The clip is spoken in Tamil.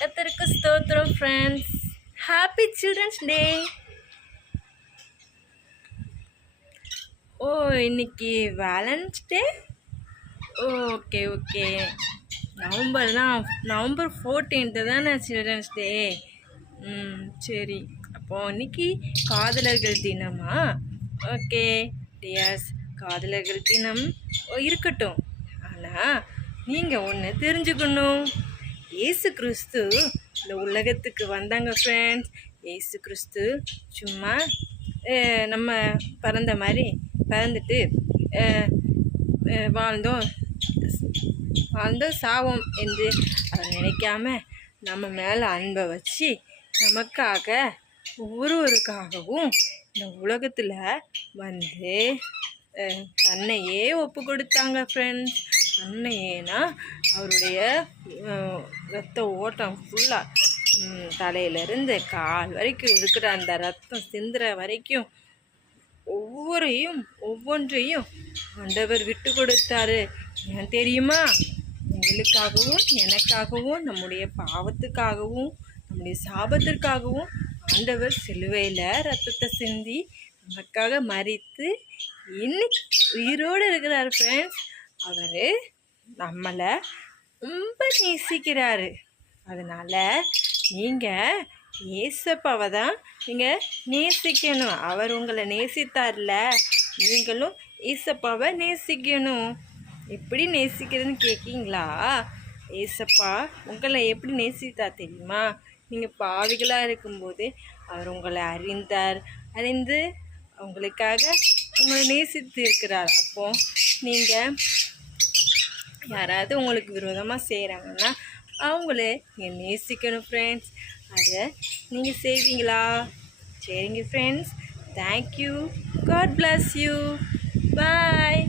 கர்த்தருக்கு ஸ்தோத்திரம் friends. Happy children's day. Oh, இன்னைக்கு Valentine's day. Okay okay, November 14 தானே சில்ட்ரன்ஸ் டே. சரி, அப்போது இன்னைக்கு காதலர்கள் தினமா? ஓகே டியர்ஸ், காதலர்கள் தினம் இருக்கட்டும். ஆனால் நீங்கள் ஒன்று தெரிஞ்சுக்கணும், இயேசு கிறிஸ்து இந்த உலகத்துக்கு வந்தாங்க ஃப்ரெண்ட்ஸ். இயேசு கிறிஸ்து சும்மா நம்ம பிறந்த மாதிரி பிறந்துட்டு வாழ்ந்தோம் சாவோம் என்று அதை நினைக்காம நம்ம மேலே அன்பை வச்சு நமக்காக ஒவ்வொருவருக்காகவும் இந்த உலகத்தில் வந்து தன்னையே ஒப்பு கொடுத்தாங்க ஃப்ரெண்ட்ஸ். தன்னையேனா அவருடைய ரத்த ஓட்டம் ஃபுல்லாக தலையிலேருந்து கால் வரைக்கும் இருக்கிற அந்த ரத்தம் சிந்துற வரைக்கும் ஒவ்வொன்றையும் ஆண்டவர் விட்டு கொடுத்தாரு. ஏன் தெரியுமா? உங்களுக்காகவும் எனக்காகவும் நம்முடைய பாவத்துக்காகவும் நம்முடைய சாபத்திற்காகவும் ஆண்டவர் சிலுவையில் ரத்தத்தை சிந்தி நமக்காக மரித்து இன்னைக்கு உயிரோடு இருக்கிறார் ஃப்ரெண்ட்ஸ். அவர் நம்மளை ரொம்ப நேசிக்கிறாரு. அதனால் நீங்கள் ஏசப்பாவை தான் நீங்கள் நேசிக்கணும். அவர் உங்களை நேசித்தார்ல, நீங்களும் ஏசப்பாவை நேசிக்கணும். எப்படி நேசிக்கிறதுன்னு கேட்கீங்களா? ஏசப்பா உங்களை எப்படி நேசித்தா தெரியுமா? நீங்கள் பாவிகளாக இருக்கும்போது அவர் உங்களை அறிந்து உங்களுக்காக உங்களை நேசித்து இருக்கிறார். அப்போது நீங்கள் யாராவது உங்களுக்கு விரோதமாக செய்கிறாங்கன்னா அவங்கள நீங்கள் நேசிக்கணும் ஃப்ரெண்ட்ஸ். அதை நீங்கள் செய்வீங்களா? சரிங்க friends, thank you. God bless you. Bye.